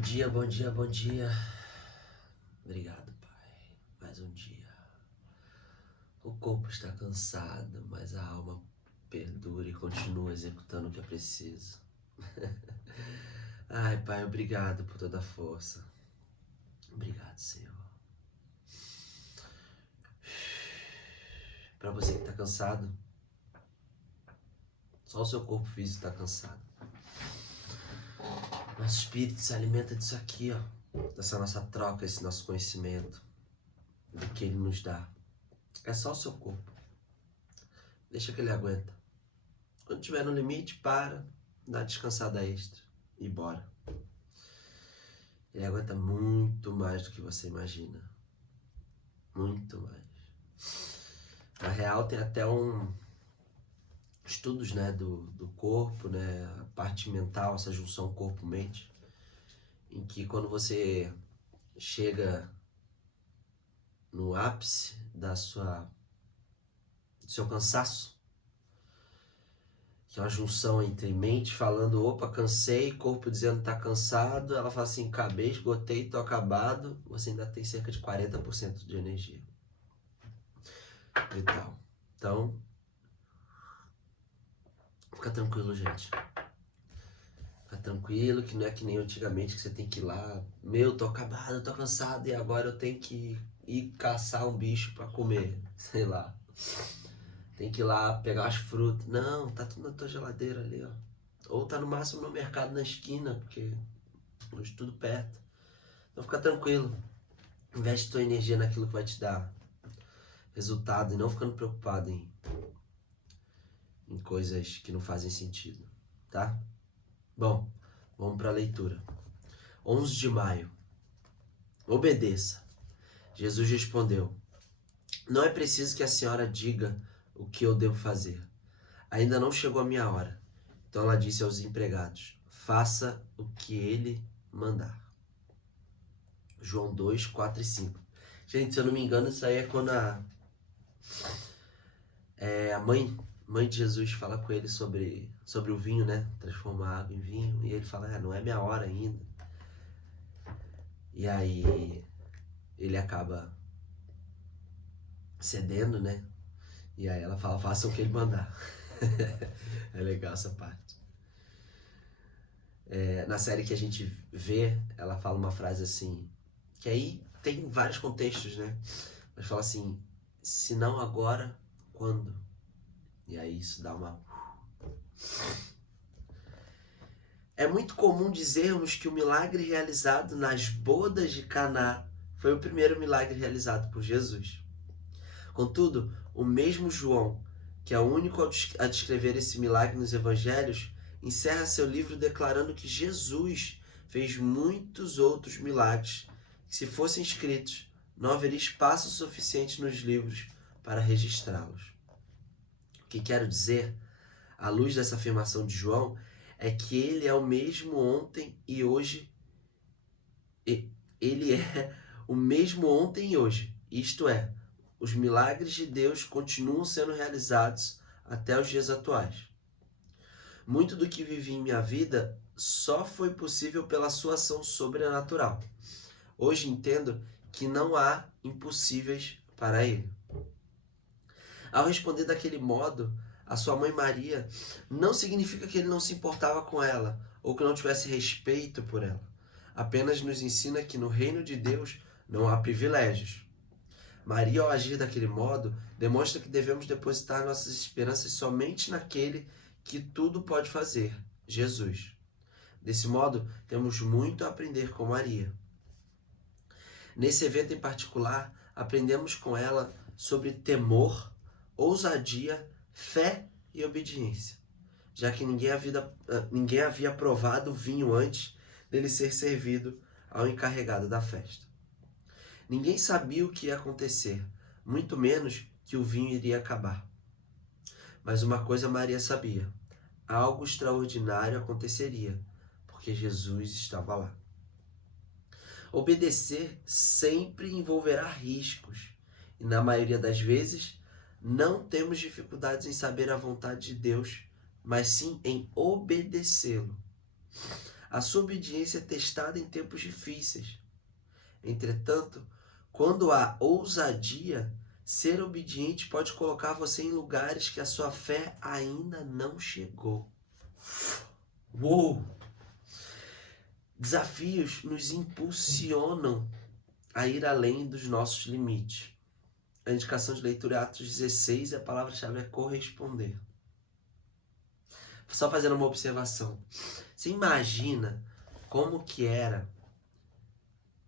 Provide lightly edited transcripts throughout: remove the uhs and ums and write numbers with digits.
dia, bom dia, bom dia. Obrigado, Pai. Mais um dia. O corpo está cansado, mas a alma perdura e continua executando o que é preciso. Ai, Pai, obrigado por toda a força. Obrigado, Senhor. Para você que está cansado, só o seu corpo físico está cansado. Nosso espírito se alimenta disso aqui, ó. Dessa nossa troca, esse nosso conhecimento, do que Ele nos dá. É só o seu corpo. Deixa que Ele aguenta. Quando estiver no limite, para, dá uma descansada extra e bora. Ele aguenta muito mais do que você imagina. Muito mais. Na real, tem até estudos, né, do corpo, né, a parte mental, essa junção corpo-mente, em que quando você chega no ápice do seu cansaço, que é uma junção entre mente falando, opa, cansei, corpo dizendo tá cansado, ela fala assim, acabei, esgotei, tô acabado, você ainda tem cerca de 40% de energia vital. Então, fica tranquilo, gente. Fica tranquilo, que não é que nem antigamente que você tem que ir lá, meu, tô acabado, tô cansado e agora eu tenho que ir caçar um bicho pra comer, sei lá. Tem que ir lá pegar as frutas. Não, tá tudo na tua geladeira ali, ó. Ou tá no máximo no mercado na esquina, porque hoje tudo perto. Então fica tranquilo. Investe tua energia naquilo que vai te dar resultado e não ficando preocupado em coisas que não fazem sentido, tá? Bom, vamos para a leitura. 11 de maio. Obedeça. Jesus respondeu: não é preciso que a senhora diga o que eu devo fazer. Ainda não chegou a minha hora. Então ela disse aos empregados: faça o que ele mandar. João 2, 4 e 5. Gente, se eu não me engano, isso aí é quando a mãe de Jesus fala com ele sobre o vinho, né? Transformar água em vinho. E ele fala, não é minha hora ainda. E aí ele acaba cedendo, né? E aí ela fala, faça o que ele mandar. É legal essa parte. Na série que a gente vê, ela fala uma frase assim, que aí tem vários contextos, né? Mas fala assim, se não agora, quando? E aí isso dá uma... É muito comum dizermos que o milagre realizado nas bodas de Caná foi o primeiro milagre realizado por Jesus. Contudo, o mesmo João, que é o único a descrever esse milagre nos evangelhos, encerra seu livro declarando que Jesus fez muitos outros milagres que, se fossem escritos, não haveria espaço suficiente nos livros para registrá-los. O que quero dizer, à luz dessa afirmação de João, é que ele é o mesmo ontem e hoje. Ele é o mesmo ontem e hoje. Isto é, os milagres de Deus continuam sendo realizados até os dias atuais. Muito do que vivi em minha vida só foi possível pela sua ação sobrenatural. Hoje entendo que não há impossíveis para ele. Ao responder daquele modo, a sua mãe Maria, não significa que ele não se importava com ela ou que não tivesse respeito por ela. Apenas nos ensina que no reino de Deus não há privilégios. Maria, ao agir daquele modo, demonstra que devemos depositar nossas esperanças somente naquele que tudo pode fazer, Jesus. Desse modo, temos muito a aprender com Maria. Nesse evento em particular, aprendemos com ela sobre temor, ousadia, fé e obediência, já que ninguém havia provado o vinho antes dele ser servido ao encarregado da festa. Ninguém sabia o que ia acontecer, muito menos que o vinho iria acabar. Mas uma coisa Maria sabia: algo extraordinário aconteceria, porque Jesus estava lá. Obedecer sempre envolverá riscos, e na maioria das vezes não temos dificuldades em saber a vontade de Deus, mas sim em obedecê-lo. A sua obediência é testada em tempos difíceis. Entretanto, quando há ousadia, ser obediente pode colocar você em lugares que a sua fé ainda não chegou. Uou! Desafios nos impulsionam a ir além dos nossos limites. A indicação de leitura é Atos 16 e a palavra-chave é corresponder. Só fazendo uma observação. Você imagina como que era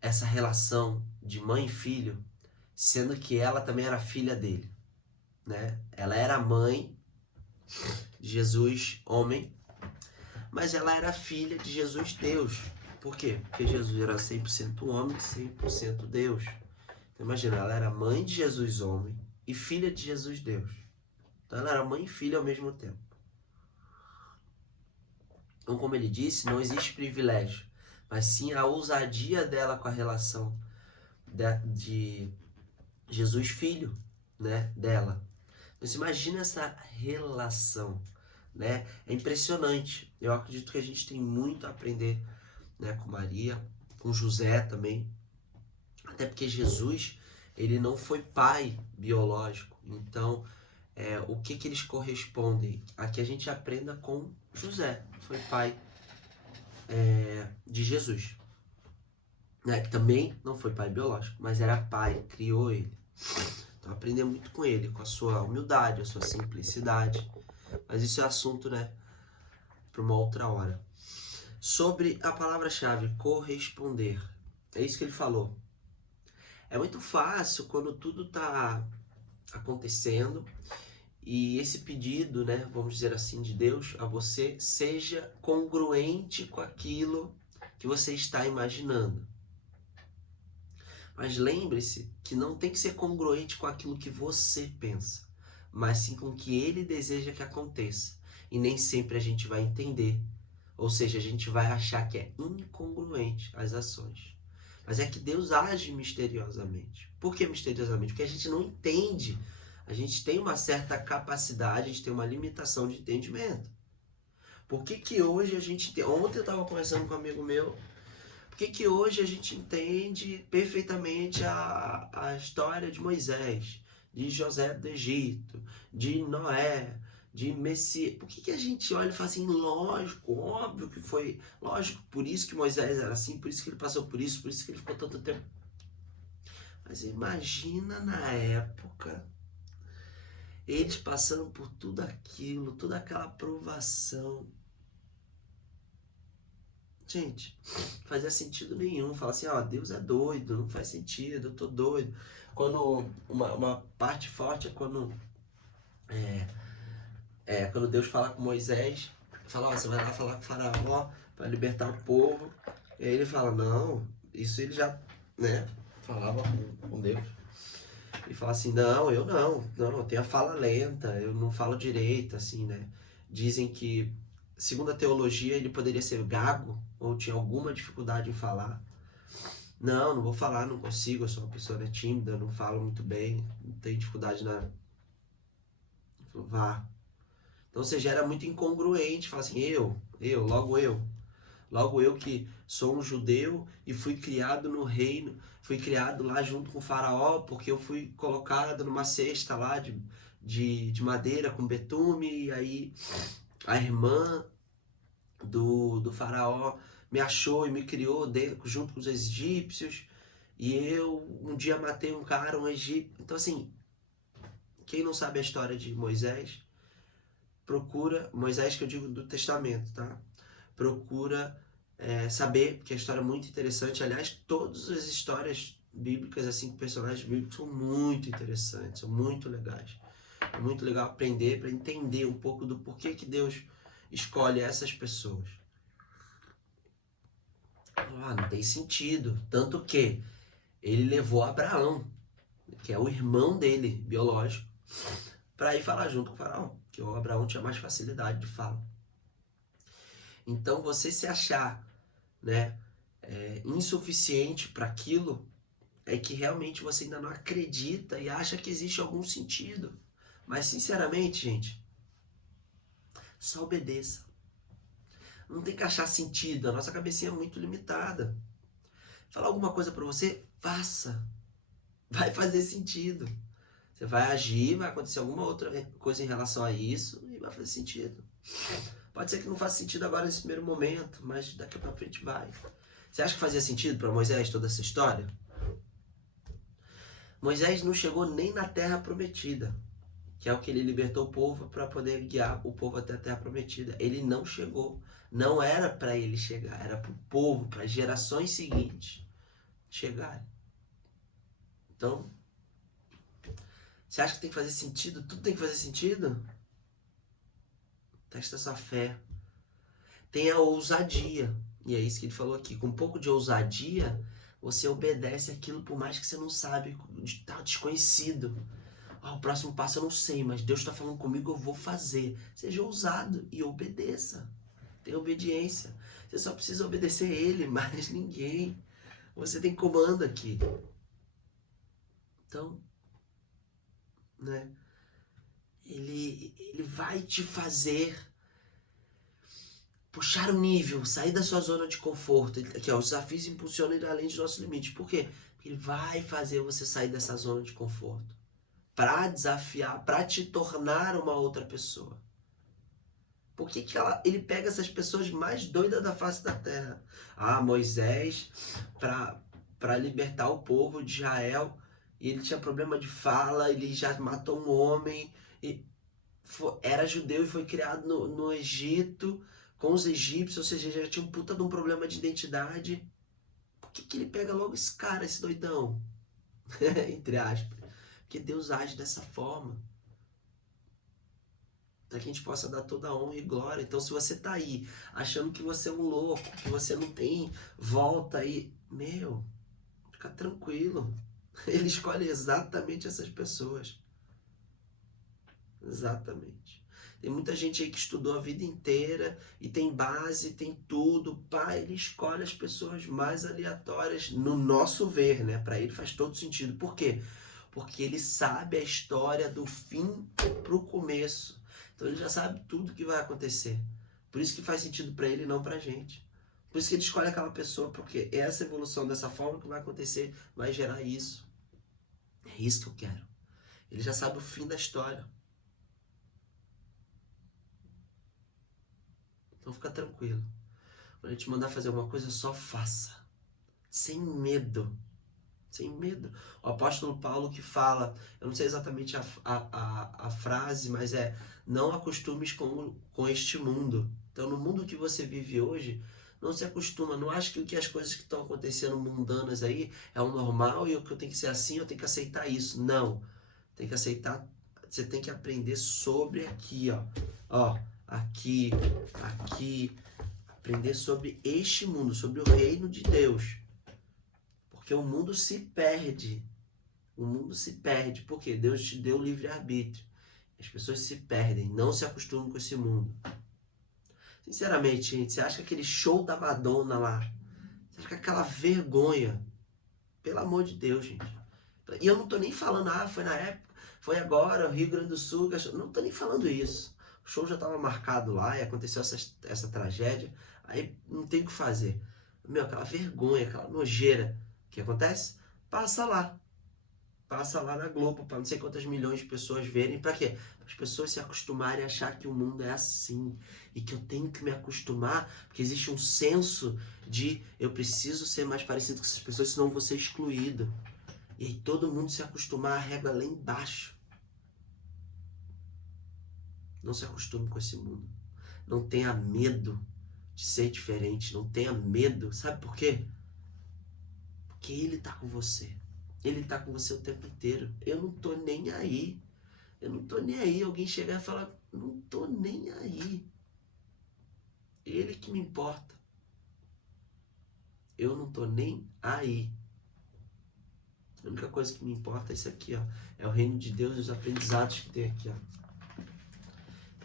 essa relação de mãe e filho, sendo que ela também era filha dele, né? Ela era mãe de Jesus, homem, mas ela era filha de Jesus, Deus. Por quê? Porque Jesus era 100% homem e 100% Deus. Então imagina, ela era mãe de Jesus, homem, e filha de Jesus, Deus. Então ela era mãe e filha ao mesmo tempo. Então, como ele disse, não existe privilégio, mas sim a ousadia dela com a relação de Jesus filho, né, dela. Então, você imagina essa relação, né? É impressionante. Eu acredito que a gente tem muito a aprender, né, com Maria, com José também. Até porque Jesus, ele não foi pai biológico. Então, o que eles correspondem? A que a gente aprenda com José, foi pai de Jesus. Né? Que também não foi pai biológico, mas era pai, criou ele. Então, aprender muito com ele, com a sua humildade, a sua simplicidade. Mas isso é assunto, né, para uma outra hora. Sobre a palavra-chave, corresponder. É isso que ele falou. É muito fácil quando tudo está acontecendo e esse pedido, né, vamos dizer assim, de Deus a você seja congruente com aquilo que você está imaginando. Mas lembre-se que não tem que ser congruente com aquilo que você pensa, mas sim com o que ele deseja que aconteça. E nem sempre a gente vai entender. Ou seja, a gente vai achar que é incongruente as ações. Mas é que Deus age misteriosamente. Por que misteriosamente? Porque a gente não entende. A gente tem uma certa capacidade, a gente tem uma limitação de entendimento. Por que hoje a gente... Ontem eu estava conversando com um amigo meu. Por que hoje a gente entende perfeitamente a história de Moisés, de José do Egito, de Noé, de Messias? Por que a gente olha e fala assim, lógico, óbvio que foi, lógico, por isso que Moisés era assim, por isso que ele passou por isso que ele ficou tanto tempo. Mas imagina na época, eles passando por tudo aquilo, toda aquela provação. Gente, não fazia sentido nenhum. Falar assim, ó, Deus é doido, não faz sentido, eu tô doido. Quando uma parte forte é quando quando Deus fala com Moisés, fala, ó, você vai lá falar com o faraó para libertar o povo. E aí ele fala, não, isso ele já, né, falava com Deus. E fala assim, não, eu tenho a fala lenta, eu não falo direito, assim, né. Dizem que, segundo a teologia, ele poderia ser gago, ou tinha alguma dificuldade em falar. Não vou falar, não consigo, eu sou uma pessoa, né, tímida, não falo muito bem, não tenho dificuldade na... Ele falou, vá. Então você gera muito incongruente, fala assim, logo eu que sou um judeu e fui criado no reino, fui criado lá junto com o faraó, porque eu fui colocado numa cesta lá de madeira com betume, e aí a irmã do faraó me achou e me criou junto com os egípcios, e eu um dia matei um cara, um egípcio. Então assim, quem não sabe a história de Moisés, procura, Moisés que eu digo do Testamento, tá? Procura saber, que a história é muito interessante. Aliás, todas as histórias bíblicas, assim, com personagens bíblicos, são muito interessantes, são muito legais. É muito legal aprender para entender um pouco do porquê que Deus escolhe essas pessoas. Não tem sentido. Tanto que ele levou Abraão, que é o irmão dele, biológico, para ir falar junto com o faraó, que o Abraão tinha mais facilidade de fala. Então, você se achar, né, insuficiente para aquilo, é que realmente você ainda não acredita e acha que existe algum sentido. Mas, sinceramente, gente, só obedeça. Não tem que achar sentido. A nossa cabecinha é muito limitada. Falar alguma coisa para você, faça. Vai fazer sentido. Você vai agir, vai acontecer alguma outra coisa em relação a isso e vai fazer sentido. Pode ser que não faça sentido agora nesse primeiro momento, mas daqui para frente vai. Você acha que fazia sentido para Moisés toda essa história? Moisés não chegou nem na terra prometida, que é o que ele libertou o povo para poder guiar o povo até a terra prometida. Ele não chegou. Não era para ele chegar, era para o povo, para as gerações seguintes chegarem. Então, você acha que tem que fazer sentido? Tudo tem que fazer sentido? Testa sua fé. Tenha ousadia. E é isso que ele falou aqui. Com um pouco de ousadia, você obedece aquilo por mais que você não sabe, está desconhecido. O próximo passo eu não sei, mas Deus está falando comigo, eu vou fazer. Seja ousado e obedeça. Tenha obediência. Você só precisa obedecer Ele, mais ninguém. Você tem comando aqui. Então, né? Ele vai te fazer puxar o nível, sair da sua zona de conforto. Aqui, ó, os desafios impulsionam ir além dos nossos limites. Por quê? Porque ele vai fazer você sair dessa zona de conforto. Para desafiar, para te tornar uma outra pessoa. Por que ele pega essas pessoas mais doidas da face da terra? Moisés, para libertar o povo de Israel, e ele tinha problema de fala, ele já matou um homem, era judeu e foi criado no Egito, com os egípcios, ou seja, já tinha um puta de um problema de identidade. Por que ele pega logo esse cara, esse doidão? Entre aspas. Porque Deus age dessa forma. Para que a gente possa dar toda a honra e glória. Então, se você tá aí achando que você é um louco, que você não tem volta aí, fica tranquilo. Ele escolhe exatamente essas pessoas. Exatamente. Tem muita gente aí que estudou a vida inteira e tem base, tem tudo. Pai, ele escolhe as pessoas mais aleatórias, no nosso ver, né? Para ele faz todo sentido. Por quê? Porque ele sabe a história do fim pro começo. Então ele já sabe tudo que vai acontecer. Por isso que faz sentido para ele e não pra gente. Por isso que ele escolhe aquela pessoa, porque essa evolução dessa forma que vai acontecer vai gerar isso. É isso que eu quero. Ele já sabe o fim da história. Então fica tranquilo. Quando ele te mandar fazer alguma coisa, só faça. Sem medo. Sem medo. O apóstolo Paulo que fala, eu não sei exatamente a frase, mas não acostumes com este mundo. Então no mundo que você vive hoje, não se acostuma, não acha que as coisas que estão acontecendo mundanas aí é o normal e o que eu tenho que ser assim, eu tenho que aceitar isso. Não. Tem que aceitar, você tem que aprender sobre aqui, ó. Aqui. Aprender sobre este mundo, sobre o reino de Deus. Porque o mundo se perde. O mundo se perde. Porque Deus te deu livre-arbítrio. As pessoas se perdem, não se acostumam com esse mundo. Sinceramente, gente, você acha que aquele show da Madonna lá, você acha que aquela vergonha, pelo amor de Deus, gente. E eu não tô nem falando, foi na época, foi agora, o Rio Grande do Sul, não tô nem falando isso. O show já estava marcado lá e aconteceu essa tragédia, aí não tem o que fazer. Aquela vergonha, aquela nojeira. O que acontece? Passa lá na Globo, para não sei quantas milhões de pessoas verem. Para quê? Para as pessoas se acostumarem a achar que o mundo é assim. E que eu tenho que me acostumar, porque existe um senso de eu preciso ser mais parecido com essas pessoas, senão eu vou ser excluído. E aí todo mundo se acostumar a régua lá embaixo. Não se acostume com esse mundo. Não tenha medo de ser diferente. Não tenha medo. Sabe por quê? Porque Ele está com você. Ele está com você o tempo inteiro. Eu não tô nem aí. Eu não tô nem aí. Alguém chegar e falar, não tô nem aí. Ele que me importa. Eu não tô nem aí. A única coisa que me importa é isso aqui, ó. É o reino de Deus e os aprendizados que tem aqui, ó.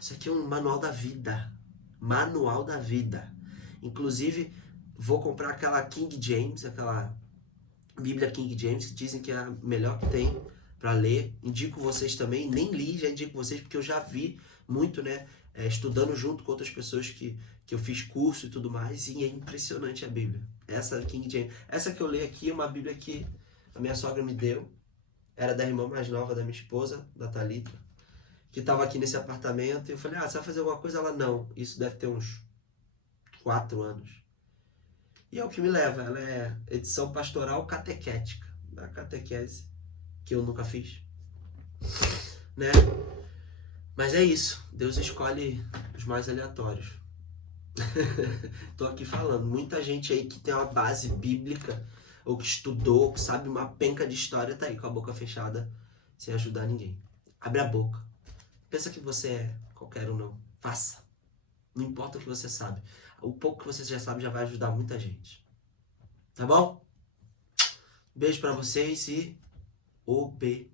Isso aqui é um manual da vida. Manual da vida. Inclusive, vou comprar aquela King James, aquela Bíblia King James, que dizem que é a melhor que tem para ler. Indico vocês também. Nem li, já indico vocês, porque eu já vi muito, né? estudando junto com outras pessoas que eu fiz curso e tudo mais, e é impressionante a Bíblia. Essa King James, essa que eu leio aqui é uma Bíblia que a minha sogra me deu, era da irmã mais nova da minha esposa, da Thalita, que estava aqui nesse apartamento, e eu falei, você vai fazer alguma coisa? Ela, não, isso deve ter uns 4 anos. E é o que me leva, ela é edição pastoral catequética, da catequese, que eu nunca fiz, né? Mas é isso, Deus escolhe os mais aleatórios. Tô aqui falando, muita gente aí que tem uma base bíblica, ou que estudou, que sabe uma penca de história, tá aí com a boca fechada, sem ajudar ninguém. Abre a boca. Pensa que você é qualquer um, não. Faça. Não importa o que você sabe. O pouco que você já sabe já vai ajudar muita gente. Tá bom? Beijo pra vocês e obedeça.